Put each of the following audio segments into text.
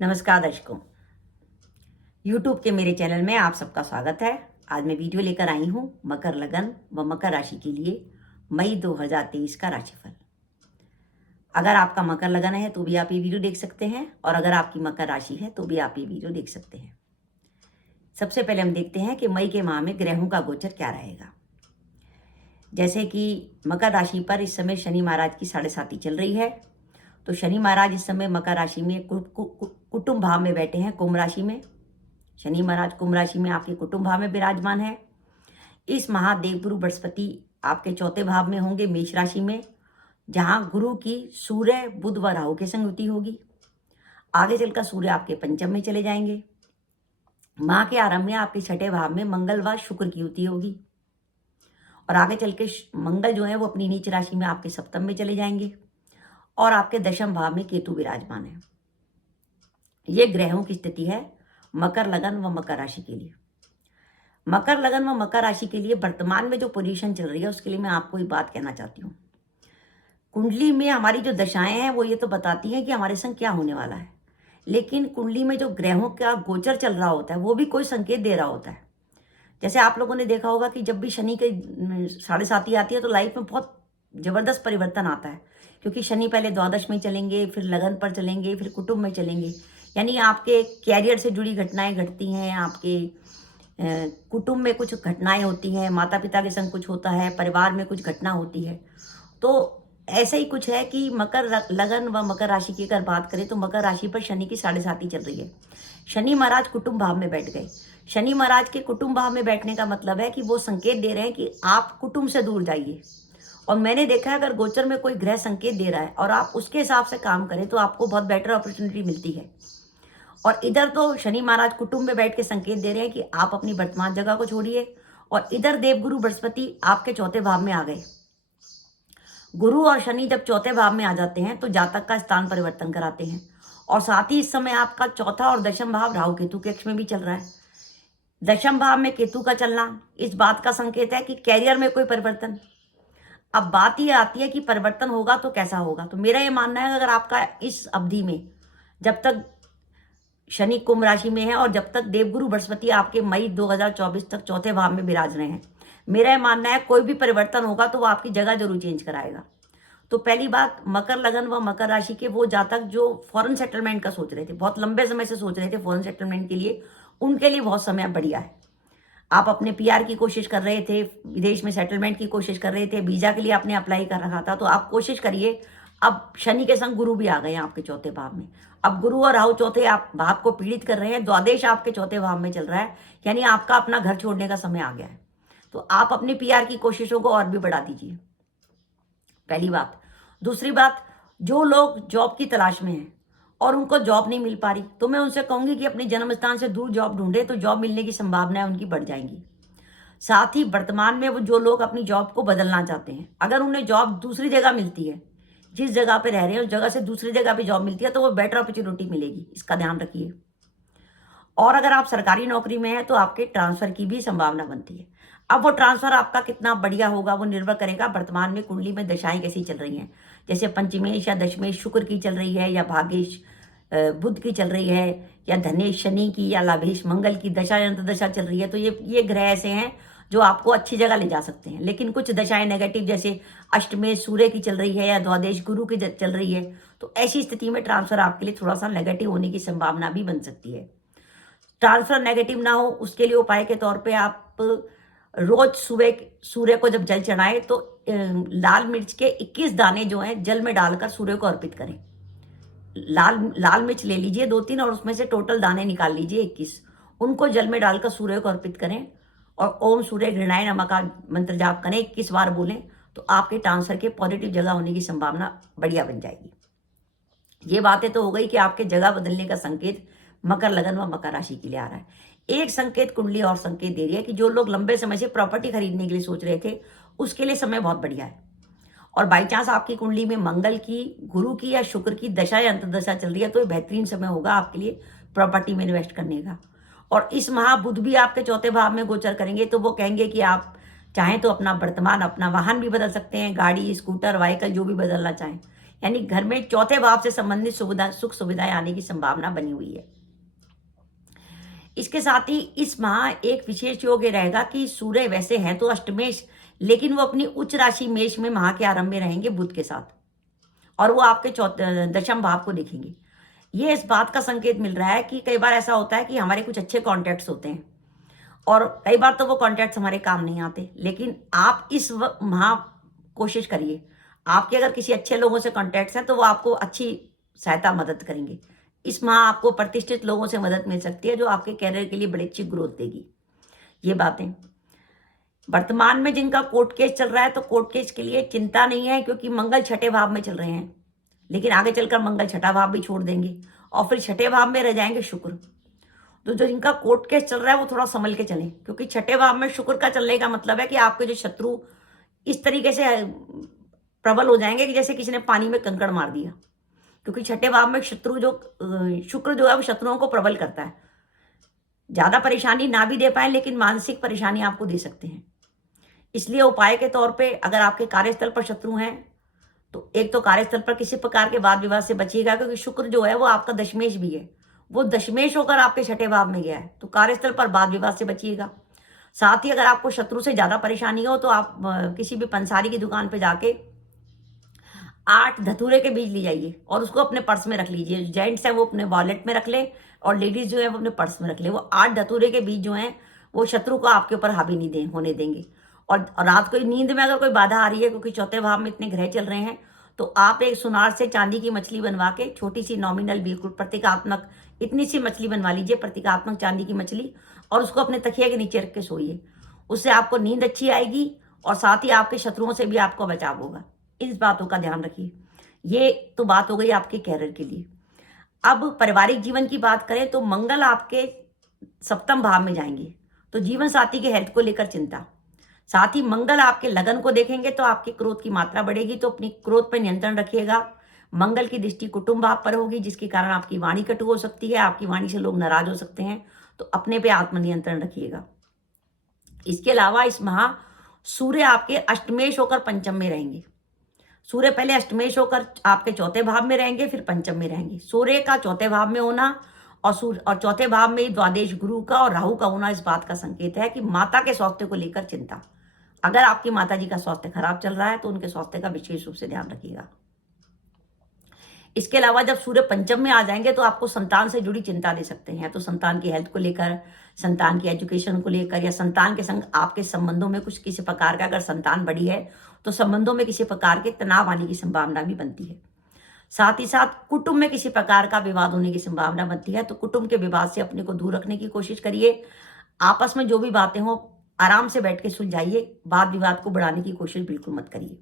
नमस्कार दर्शकों, YouTube के मेरे चैनल में आप सबका स्वागत है। आज मैं वीडियो लेकर आई हूँ मकर लगन व मकर राशि के लिए मई 2023 का राशिफल। अगर आपका मकर लगन है तो भी आप ये वीडियो देख सकते हैं और अगर आपकी मकर राशि है तो भी आप ये वीडियो देख सकते हैं। सबसे पहले हम देखते हैं कि मई के माह में ग्रहों का गोचर क्या रहेगा। जैसे कि मकर राशि पर इस समय शनि महाराज की 7.5 चल रही है, तो शनि महाराज इस समय मकर राशि में कुटुंब भाव में बैठे हैं। कुंभ राशि में शनि महाराज कुंभ राशि में आपके कुटुंब भाव में विराजमान है। इस महादेव गुरु बृहस्पति आपके चौथे भाव में होंगे मेष राशि में, जहां गुरु की सूर्य बुध व राहु के संग युति होगी। आगे चलकर सूर्य आपके पंचम में चले जाएंगे। माह के आरंभ में आपके छठे भाव में मंगल व शुक्र की युति होगी और आगे चल के मंगल जो है वो अपनी नीच राशि में आपके सप्तम में चले जाएंगे और आपके दशम भाव में केतु विराजमान है। ये ग्रहों की स्थिति है मकर लगन व मकर राशि के लिए। मकर लगन व मकर राशि के लिए वर्तमान में जो पोजीशन चल रही है उसके लिए मैं आपको एक बात कहना चाहती हूँ। कुंडली में हमारी जो दशाएं हैं वो ये तो बताती हैं कि हमारे संग क्या होने वाला है, लेकिन कुंडली में जो ग्रहों का गोचर चल रहा होता है वो भी कोई संकेत दे रहा होता है। जैसे आप लोगों ने देखा होगा कि जब भी शनि के 7.5 आती है तो लाइफ में बहुत जबरदस्त परिवर्तन आता है, क्योंकि शनि पहले द्वादश में चलेंगे, फिर लगन पर चलेंगे, फिर कुटुंब में चलेंगे। यानी आपके कैरियर से जुड़ी घटनाएं घटती हैं, आपके कुटुंब में कुछ घटनाएं होती हैं, माता पिता के संग कुछ होता है, परिवार में कुछ घटना होती है। तो ऐसा ही कुछ है कि मकर लगन व मकर राशि की अगर बात करें तो मकर राशि पर शनि की 7.5 चल रही है। शनि महाराज कुटुंब भाव में बैठ गए। शनि महाराज के कुटुंब भाव में बैठने का मतलब है कि वो संकेत दे रहे हैं कि आप कुटुंब से दूर जाइए। और मैंने देखा है अगर गोचर में कोई ग्रह संकेत दे रहा है और आप उसके हिसाब से काम करें तो आपको बहुत बेटर अपॉर्चुनिटी मिलती है। और इधर तो शनि महाराज कुटुंब में बैठ के संकेत दे रहे हैं कि आप अपनी वर्तमान जगह को छोड़िए, और इधर देवगुरु बृहस्पति आपके चौथे भाव में आ गए। गुरु और शनि जब चौथे भाव में आ जाते हैं तो जातक का स्थान परिवर्तन कराते हैं, और साथ ही इस समय आपका चौथा और दशम भाव राहु केतु के अक्ष में भी चल रहा है। दशम भाव में केतु का चलना इस बात का संकेत है कि कैरियर में कोई परिवर्तन। अब बात ये आती है कि परिवर्तन होगा तो कैसा होगा। तो मेरा ये मानना है अगर आपका इस अवधि में जब तक शनि कुंभ राशि में है और जब तक देवगुरु बृहस्पति आपके मई 2024 तक चौथे भाव में विराज रहे हैं, मेरा ये मानना है कोई भी परिवर्तन होगा तो वो आपकी जगह जरूर चेंज कराएगा। तो पहली बात, मकर लगन व मकर राशि के वो जातक जो फॉरेन सेटलमेंट का सोच रहे थे, बहुत लंबे समय से सोच रहे थे फॉरेन सेटलमेंट के लिए, उनके लिए बहुत समय बढ़िया है। आप अपने पीआर की कोशिश कर रहे थे, विदेश में सेटलमेंट की कोशिश कर रहे थे, वीजा के लिए आपने अप्लाई कर रखा था, तो आप कोशिश करिए। अब शनि के संग गुरु भी आ गए हैं आपके चौथे भाव में। अब गुरु और राहु चौथे आप भाव को पीड़ित कर रहे हैं। द्वादश आपके चौथे भाव में चल रहा है, यानी आपका अपना घर छोड़ने का समय आ गया है। तो आप अपने पीआर की कोशिशों को और भी बढ़ा दीजिए, पहली बात। दूसरी बात, जो लोग जॉब की तलाश में हैं और उनको जॉब नहीं मिल पा रही, तो मैं उनसे कहूंगी कि अपने जन्म स्थान से दूर जॉब ढूंढे, तो जॉब मिलने की संभावनाएं उनकी बढ़ जाएंगी। साथ ही वर्तमान में वो जो लोग अपनी जॉब को बदलना चाहते हैं, अगर उन्हें जॉब दूसरी जगह मिलती है, जिस जगह पे रह रहे हैं उस जगह से दूसरी जगह पे जॉब मिलती है, तो वो बेटर अपॉर्चुनिटी मिलेगी, इसका ध्यान रखिए। और अगर आप सरकारी नौकरी में हैं तो आपके ट्रांसफर की भी संभावना बनती है। अब वो ट्रांसफर आपका कितना बढ़िया होगा वो निर्भर करेगा वर्तमान में कुंडली में दशाएं कैसी चल रही हैं। जैसे पंचमेश या दशमेश शुक्र की चल रही है, या भाग्येश बुध की चल रही है, या धनेश शनि की, या लाभेश मंगल की दशा या अंतर्दशा चल रही है। तो ये ग्रह ऐसे हैं जो आपको अच्छी जगह ले जा सकते हैं। लेकिन कुछ दशाएं नेगेटिव, जैसे अष्टमेश सूर्य की चल रही है या द्वादश गुरु की चल रही है, तो ऐसी स्थिति में ट्रांसफर आपके लिए थोड़ा सा नेगेटिव होने की संभावना भी बन सकती है। ट्रांसफर नेगेटिव ना हो उसके लिए उपाय के तौर पे आप रोज सुबह सूर्य को जब जल चढ़ाएं तो लाल मिर्च के 21 दाने जो हैं जल में डालकर सूर्य को अर्पित करें। लाल मिर्च ले लीजिए 2-3 और उसमें से टोटल दाने निकाल लीजिए 21, उनको जल में डालकर सूर्य को अर्पित करें और ओम सूर्य घृणाय नमः का मंत्र जाप करें, 21 बार बोलें, तो आपके ट्रांसफर के पॉजिटिव जगह होने की संभावना बढ़िया बन जाएगी। ये बातें तो हो गई कि आपके जगह बदलने का संकेत मकर लगन व मकर राशि के लिए आ रहा है। एक संकेत कुंडली और संकेत दे रही है कि जो लोग लंबे समय से प्रॉपर्टी खरीदने के लिए सोच रहे थे उसके लिए समय बहुत बढ़िया है। और बाई चांस आपकी कुंडली में मंगल की, गुरु की या शुक्र की दशा या अंतर्दशा चल रही है तो ये बेहतरीन समय होगा आपके लिए प्रॉपर्टी में इन्वेस्ट करने का। और इस माह बुध भी आपके चौथे भाव में गोचर करेंगे, तो वो कहेंगे कि आप चाहें तो अपना वर्तमान अपना वाहन भी बदल सकते हैं, गाड़ी, स्कूटर, व्हीकल जो भी बदलना चाहें। यानी घर में चौथे भाव से संबंधित सुख सुविधाएं आने की संभावना बनी हुई है। इसके साथ ही इस माह एक विशेष योग ये रहेगा कि सूर्य वैसे हैं तो अष्टमेश, लेकिन वो अपनी उच्च राशि मेष में माह के आरंभ में रहेंगे बुध के साथ, और वो आपके दशम भाव को देखेंगे। ये इस बात का संकेत मिल रहा है कि कई बार ऐसा होता है कि हमारे कुछ अच्छे कॉन्टैक्ट्स होते हैं और कई बार तो वो कॉन्टैक्ट्स हमारे काम नहीं आते, लेकिन आप इस माह कोशिश करिए, आपके अगर किसी अच्छे लोगों से कॉन्टैक्ट्स हैं तो वो आपको अच्छी सहायता मदद करेंगे। इस माह आपको प्रतिष्ठित लोगों से मदद मिल सकती है जो आपके कैरियर के लिए बड़ी अच्छी ग्रोथ देगी। ये बातें वर्तमान में जिनका कोर्ट केस चल रहा है तो कोर्ट केस के लिए चिंता नहीं है, क्योंकि मंगल छठे भाव में चल रहे हैं, लेकिन आगे चलकर मंगल छठा भाव भी छोड़ देंगे और फिर छठे भाव में रह जाएंगे शुक्र। तो जो जिनका कोर्ट केस चल रहा है वो थोड़ा संभल के चलें, क्योंकि छठे भाव में शुक्र का चलने का मतलब है कि आपके जो शत्रु इस तरीके से प्रबल हो जाएंगे कि जैसे किसी ने पानी में कंकड़ मार दिया, क्योंकि छठे भाव में शुक्र जो है वो शत्रुओं को प्रबल करता है। ज्यादा परेशानी ना भी दे पाए, लेकिन मानसिक परेशानी आपको दे सकते हैं। इसलिए उपाय के तौर पे अगर आपके कार्यस्थल पर शत्रु हैं तो एक तो कार्यस्थल पर किसी प्रकार के वाद विवाद से बचिएगा, क्योंकि शुक्र जो है वो आपका दशमेश भी है, वो दशमेश होकर आपके छठे भाव में गया है, तो कार्यस्थल पर वाद विवाद से बचिएगा। साथ ही अगर आपको शत्रु से ज्यादा परेशानी हो तो आप किसी भी पंसारी की दुकान पे जाके 8 धतूरे के बीज ले जाइए और उसको अपने पर्स में रख लीजिए। जेंट्स है वो अपने वॉलेट में रख ले और लेडीज जो है वो अपने पर्स में रख ले। वो 8 धतूरे के बीज जो हैं वो शत्रु को आपके ऊपर हावी नहीं होने देंगे। और रात को नींद में अगर कोई बाधा आ रही है, क्योंकि चौथे भाव में इतने ग्रह चल रहे हैं, तो आप एक सुनार से चांदी की मछली बनवा के, छोटी सी नॉमिनल, बिल्कुल प्रतीकात्मक, इतनी सी मछली बनवा लीजिए, प्रतीकात्मक चांदी की मछली, और उसको अपने तकिए के नीचे रख के सोइए। उससे आपको नींद अच्छी आएगी और साथ ही आपके शत्रुओं से भी आपको बचाव होगा। इस बातों का ध्यान रखिए। ये तो बात हो गई आपके कैरियर के लिए। अब पारिवारिक जीवन की बात करें तो मंगल आपके सप्तम भाव में जाएंगे, तो जीवन साथी के हेल्थ को लेकर चिंता। साथ ही मंगल आपके लगन को देखेंगे तो आपके क्रोध की मात्रा बढ़ेगी, तो अपनी क्रोध पर नियंत्रण रखिएगा। मंगल की दृष्टि कुटुंब भाव पर होगी, जिसके कारण आपकी वाणी कटु हो सकती है, आपकी वाणी से लोग नाराज हो सकते हैं, तो अपने पे आत्मनियंत्रण रखिएगा। इसके अलावा इस माह सूर्य आपके अष्टमेश होकर पंचम में रहेंगे। सूर्य पहले अष्टमेश होकर आपके चौथे भाव में रहेंगे, फिर पंचम में रहेंगे। सूर्य का चौथे भाव में होना और चौथे भाव में द्वादश गुरु का और राहु का होना इस बात का संकेत है कि माता के स्वास्थ्य को लेकर चिंता। अगर आपकी माता जी का स्वास्थ्य खराब चल रहा है तो उनके स्वास्थ्य का विशेष रूप से ध्यान रखिएगा। इसके अलावा जब सूर्य पंचम में आ जाएंगे तो आपको संतान से जुड़ी चिंता दे सकते हैं, तो संतान की हेल्थ को लेकर, संतान की एजुकेशन को लेकर, या संतान के संग आपके संबंधों में कुछ किसी प्रकार का, अगर संतान बड़ी है तो संबंधों में किसी प्रकार के तनाव आने की संभावना भी बनती है। साथ ही साथ कुटुंब में किसी प्रकार का विवाद होने की संभावना बनती है, तो कुटुंब के विवाद से अपने को दूर रखने की कोशिश करिए। आपस में जो भी बातें हो आराम से बैठ के सुलझाइए, वाद विवाद को बढ़ाने की कोशिश बिल्कुल मत करिए।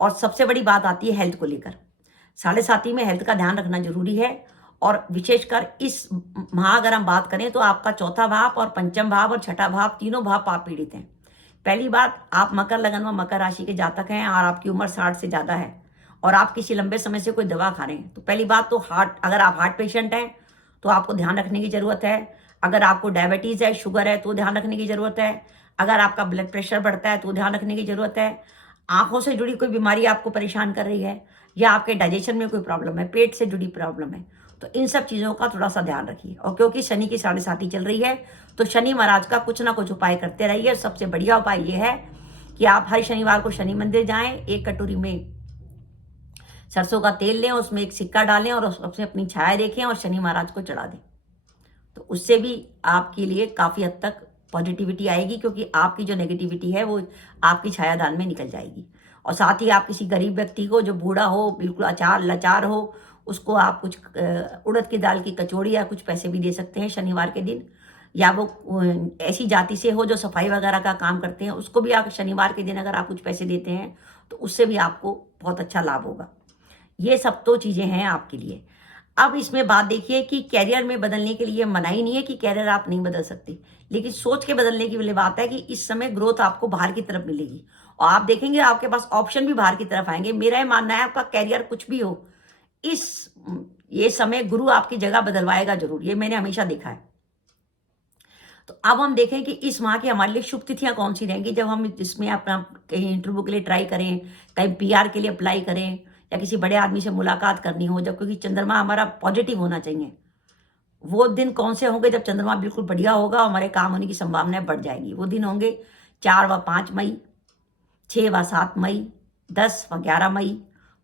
और सबसे बड़ी बात आती है हेल्थ को लेकर। साढ़े साथी में हेल्थ का ध्यान रखना जरूरी है, और विशेषकर इस माह अगर हम बात करें तो आपका चौथा भाव और पंचम भाव और छठा भाव, तीनों भाव पाप पीड़ित हैं। पहली बात, आप मकर लगन व मकर राशि के जातक हैं और आपकी उम्र 60 से ज्यादा है और आप किसी लंबे समय से कोई दवा खा रहे हैं, तो पहली बात तो अगर आप हार्ट पेशेंट हैं तो आपको ध्यान रखने की जरूरत है। अगर आपको डायबिटीज है, शुगर है, तो ध्यान रखने की जरूरत है। अगर आपका ब्लड प्रेशर बढ़ता है तो ध्यान रखने की जरूरत है। आंखों से जुड़ी कोई बीमारी आपको परेशान कर रही है, या आपके डाइजेशन में कोई प्रॉब्लम है, पेट से जुड़ी प्रॉब्लम है, तो इन सब चीजों का थोड़ा सा ध्यान रखिए। और क्योंकि शनि की साढ़े साथी चल रही है तो शनि महाराज का कुछ ना कुछ उपाय करते रहिए। सबसे बढ़िया उपाय यह है कि आप हर शनिवार को शनि मंदिर जाएं, एक कटोरी में सरसों का तेल लें, उसमें एक सिक्का डालें और उसमें अपनी छाया देखें और शनि महाराज को चढ़ा दें, तो उससे भी आपके लिए काफी हद तक पॉजिटिविटी आएगी, क्योंकि आपकी जो नेगेटिविटी है वो आपकी छायादान में निकल जाएगी। और साथ ही आप किसी गरीब व्यक्ति को, जो बूढ़ा हो, बिल्कुल लाचार हो, उसको आप कुछ उड़द की दाल की कचौड़ी या कुछ पैसे भी दे सकते हैं शनिवार के दिन। या वो ऐसी जाति से हो जो सफाई वगैरह का काम करते हैं, उसको भी आप शनिवार के दिन अगर आप कुछ पैसे देते हैं तो उससे भी आपको बहुत अच्छा लाभ होगा। ये सब तो चीजें हैं आपके लिए। अब इसमें बात देखिए कि कैरियर में बदलने के लिए मनाही नहीं है कि कैरियर आप नहीं बदल सकते, लेकिन सोच के बदलने की वाली बात है कि इस समय ग्रोथ आपको बाहर की तरफ मिलेगी और आप देखेंगे आपके पास ऑप्शन भी बाहर की तरफ आएंगे। मेरा ये मानना है, आपका कैरियर कुछ भी हो, ये समय गुरु आपकी जगह बदलवाएगा जरूर, ये मैंने हमेशा देखा है। तो अब हम देखें कि इस माह की हमारे लिए शुभ तिथियां कौन सी रहेंगी, जब हम इसमें अपना कहीं इंटरव्यू के लिए ट्राई करें, कहीं PR के लिए अप्लाई करें, या किसी बड़े आदमी से मुलाकात करनी हो, जब क्योंकि चंद्रमा हमारा पॉजिटिव होना चाहिए, वो दिन कौन से होंगे जब चंद्रमा बिल्कुल बढ़िया होगा, हमारे काम होने की संभावनाएं बढ़ जाएगी। वो दिन होंगे 4 व 5 मई, 6 व 7 मई, 10 व 11 मई,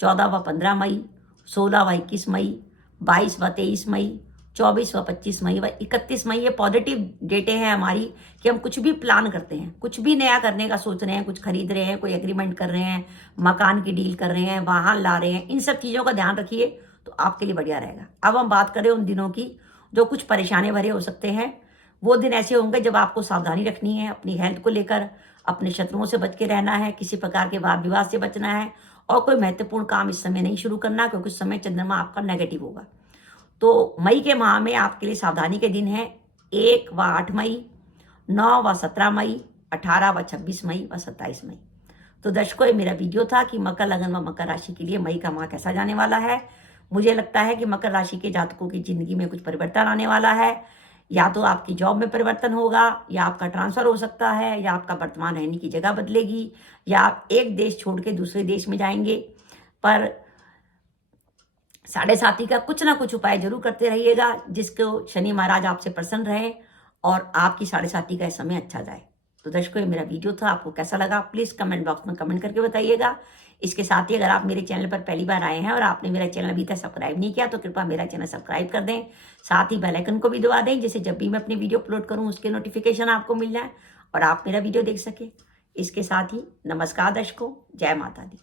14 व 15 मई, 16 व 21 मई, 22 व 23 मई, 24 व 25 मई व 31 मई। ये पॉजिटिव डेटें हैं हमारी कि हम कुछ भी प्लान करते हैं, कुछ भी नया करने का सोच रहे हैं, कुछ खरीद रहे हैं, कोई एग्रीमेंट कर रहे हैं, मकान की डील कर रहे हैं, वाहन ला रहे हैं, इन सब चीज़ों का ध्यान रखिए तो आपके लिए बढ़िया रहेगा। अब हम बात करें उन दिनों की जो कुछ परेशानी भरे हो सकते हैं। वो दिन ऐसे होंगे जब आपको सावधानी रखनी है अपनी हेल्थ को लेकर, अपने शत्रुओं से बच के रहना है, किसी प्रकार के वाद विवाद से बचना है और कोई महत्वपूर्ण काम इस समय नहीं शुरू करना, क्योंकि उस समय चंद्रमा आपका नेगेटिव होगा। तो मई के माह में आपके लिए सावधानी के दिन है 1 व 8 मई, 9 व 17 मई, 18 व 26 मई व 27 मई। तो दर्शकों, ये मेरा वीडियो था कि मकर लगन व मकर राशि के लिए मई का माह कैसा जाने वाला है। मुझे लगता है कि मकर राशि के जातकों की जिंदगी में कुछ परिवर्तन आने वाला है। या तो आपकी जॉब में परिवर्तन होगा, या आपका ट्रांसफर हो सकता है, या आपका वर्तमान रहने की जगह बदलेगी, या आप एक देश छोड़ के दूसरे देश में जाएंगे। पर साढ़े साथी का कुछ ना कुछ उपाय जरूर करते रहिएगा, जिसको शनि महाराज आपसे प्रसन्न रहे और आपकी साढ़े साथी का समय अच्छा जाए। तो दर्शकों, ये मेरा वीडियो था, आपको कैसा लगा प्लीज़ कमेंट बॉक्स में कमेंट करके बताइएगा। इसके साथ ही अगर आप मेरे चैनल पर पहली बार आए हैं और आपने मेरा चैनल अभी तक सब्सक्राइब नहीं किया तो कृपया मेरा चैनल सब्सक्राइब कर दें, साथ ही बेल आइकन को भी दबा दें, जिससे जब भी मैं अपनी वीडियो अपलोड करूं उसके नोटिफिकेशन आपको मिल जाए और आप मेरा वीडियो देख सकें। इसके साथ ही नमस्कार दर्शकों, जय माता दी।